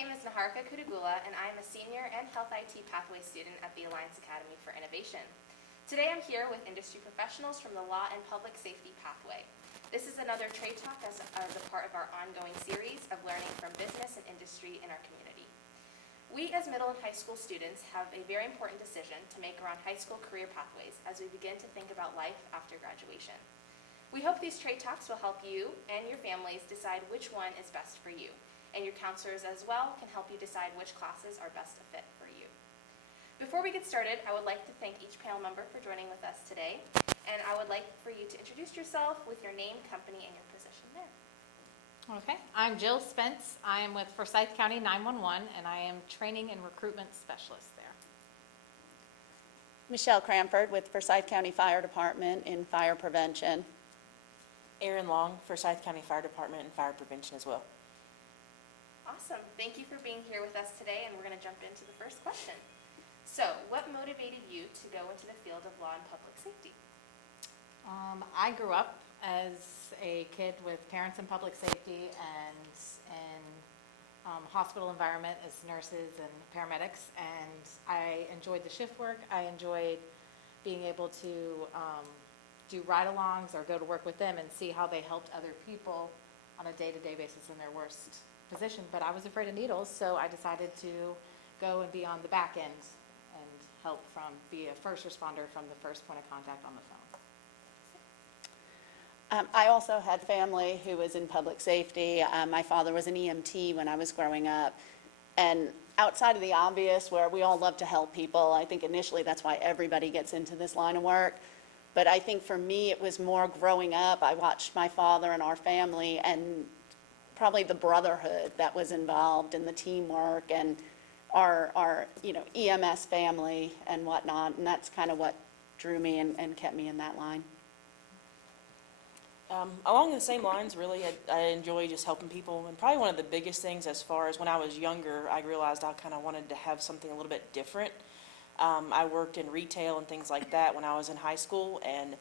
name is Naharka Kudagula, and I am a senior and Health IT Pathway student at the Alliance Academy for Innovation. Today I'm here with industry professionals from the Law and Public Safety Pathway. This is another trade talk as a part of our ongoing series of learning from business and industry in our community. We as middle and high school students have a very important decision to make around high school career pathways as we begin to think about life after graduation. We hope these trade talks will help you and your families decide which one is best for you, and your counselors as well can help you decide which classes are best a fit for you. Before we get started, I would like to thank each panel member for joining with us today, and I would like for you to introduce yourself with your name, company, and your position there. Okay, I'm Jill Spence. I am with Forsyth County 911, and I am training and recruitment specialist there. Michelle Cranford with Forsyth County Fire Department in fire prevention. Aaron Long, Forsyth County Fire Department and fire prevention as well. Awesome. Thank you for being here with us today, and we're going to jump into the first question. So, what motivated you to go into the field of law and public safety? I grew up as a kid with parents in public safety and in hospital environment as nurses and paramedics, and I enjoyed the shift work. I enjoyed being able to do ride-alongs or go to work with them and see how they helped other people on a day-to-day basis in their worst position. But I was afraid of needles, so I decided to go and be on the back end and help be a first responder from the first point of contact on the phone. I also had family who was in public safety. My father was an EMT when I was growing up. And outside of the obvious, where we all love to help people, I think initially that's why everybody gets into this line of work. But I think for me, it was more growing up. I watched my father and our family, and probably the brotherhood that was involved in the teamwork and our EMS family and whatnot. And that's kind of what drew me and kept me in that line. Along the same lines, really, I enjoy just helping people. And probably one of the biggest things as far as when I was younger, I realized I kind of wanted to have something a little bit different. I worked in retail and things like that when I was in high school, and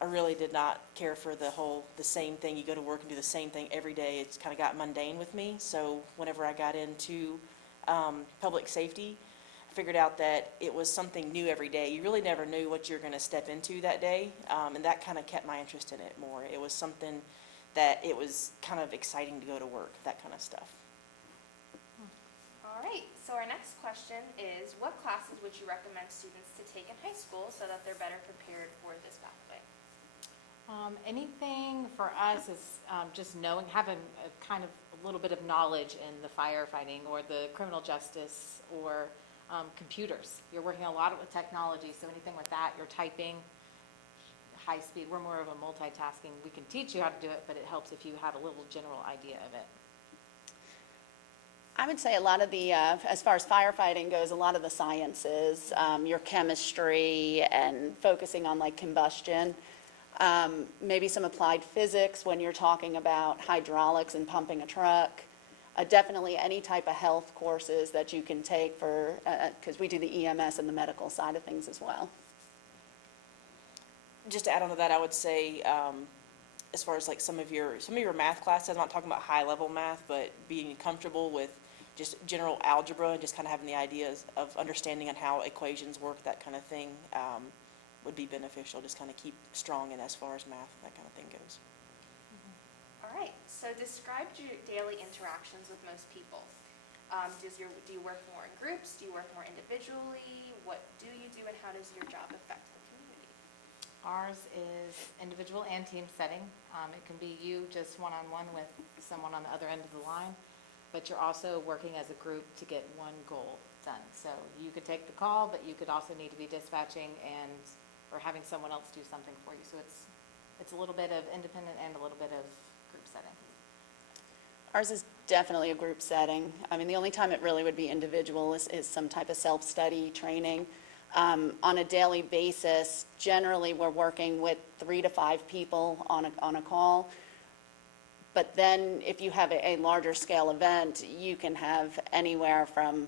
I really did not care for the same thing. You go to work and do the same thing every day. It's kind of got mundane with me. So whenever I got into public safety, I figured out that it was something new every day. You really never knew what you're going to step into that day, and that kind of kept my interest in it more. It was something that it was kind of exciting to go to work, that kind of stuff. All right, so our next question is, what classes would you recommend students to take in high school so that they're better prepared for this pathway? Anything for us is just having a little bit of knowledge in the firefighting or the criminal justice or computers. You're working a lot with technology, so anything with that, you're typing, high speed. We're more of a multitasking. We can teach you how to do it, but it helps if you have a little general idea of it. I would say a lot of the, as far as firefighting goes, a lot of the sciences, your chemistry and focusing on like combustion, maybe some applied physics when you're talking about hydraulics and pumping a truck. Definitely any type of health courses that you can take for, because we do the EMS and the medical side of things as well. Just to add on to that, I would say, as far as like some of your math classes, I'm not talking about high level math, but being comfortable with just general algebra and just kind of having the ideas of understanding on how equations work, that kind of thing, would be beneficial. Just kind of keep strong in as far as math, that kind of thing goes. All right, so describe your daily interactions with most people. Do you work more in groups? Do you work more individually? What do you do, and how does your job affect the community? Ours is individual and team setting. It can be you just one-on-one with someone on the other end of the line, but you're also working as a group to get one goal done. So you could take the call, but you could also need to be dispatching or having someone else do something for you. So it's a little bit of independent and a little bit of group setting. Ours is definitely a group setting. I mean, the only time it really would be individual is some type of self-study training. On a daily basis, generally we're working with 3 to 5 people on a call. But then if you have a larger scale event, you can have anywhere from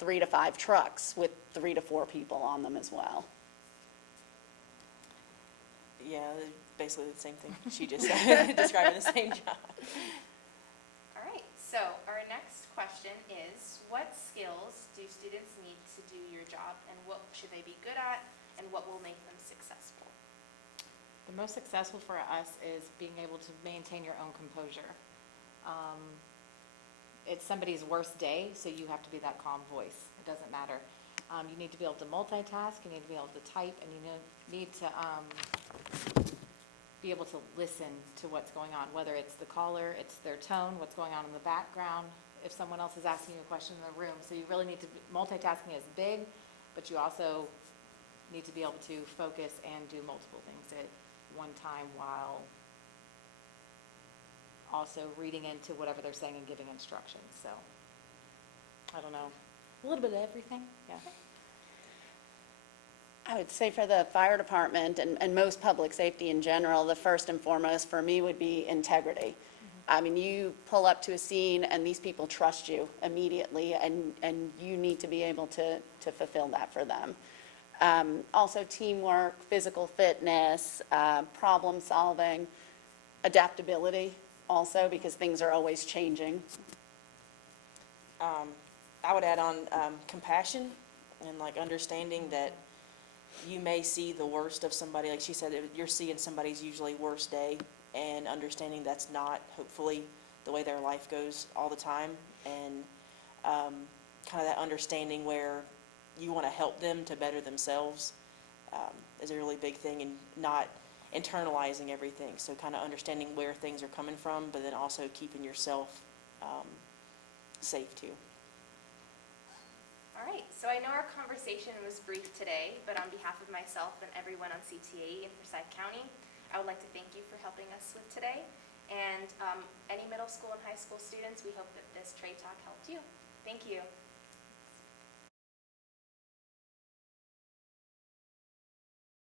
3 to 5 trucks with 3 to 4 people on them as well. Yeah, basically the same thing she just said, describing the same job. All right, so our next question is, what skills do students need to do your job, and what should they be good at, and what will make them successful? The most successful for us is being able to maintain your own composure. It's somebody's worst day, so you have to be that calm voice. It doesn't matter. You need to be able to multitask, you need to be able to type, and you need to be able to listen to what's going on, whether it's the caller, it's their tone, what's going on in the background, if someone else is asking you a question in the room. So you really need to, multitasking is big, but you also need to be able to focus and do multiple things at one time while also reading into whatever they're saying and giving instructions. So, I don't know, a little bit of everything, yeah. I would say for the fire department and most public safety in general, the first and foremost for me would be integrity. I mean, you pull up to a scene and these people trust you immediately, and you need to be able to fulfill that for them. Also teamwork, physical fitness, problem solving, adaptability also, because things are always changing. I would add on compassion and like understanding that you may see the worst of somebody. Like she said, you're seeing somebody's usually worst day, and understanding that's not hopefully the way their life goes all the time, and kind of that understanding where you want to help them to better themselves is a really big thing, and not internalizing everything. So kind of understanding where things are coming from, but then also keeping yourself safe too. All right, so I know our conversation was brief today, but on behalf of myself and everyone on CTA in Forsyth County, I would like to thank you for helping us with today. And any middle school and high school students, we hope that this trade talk helped you. Thank you.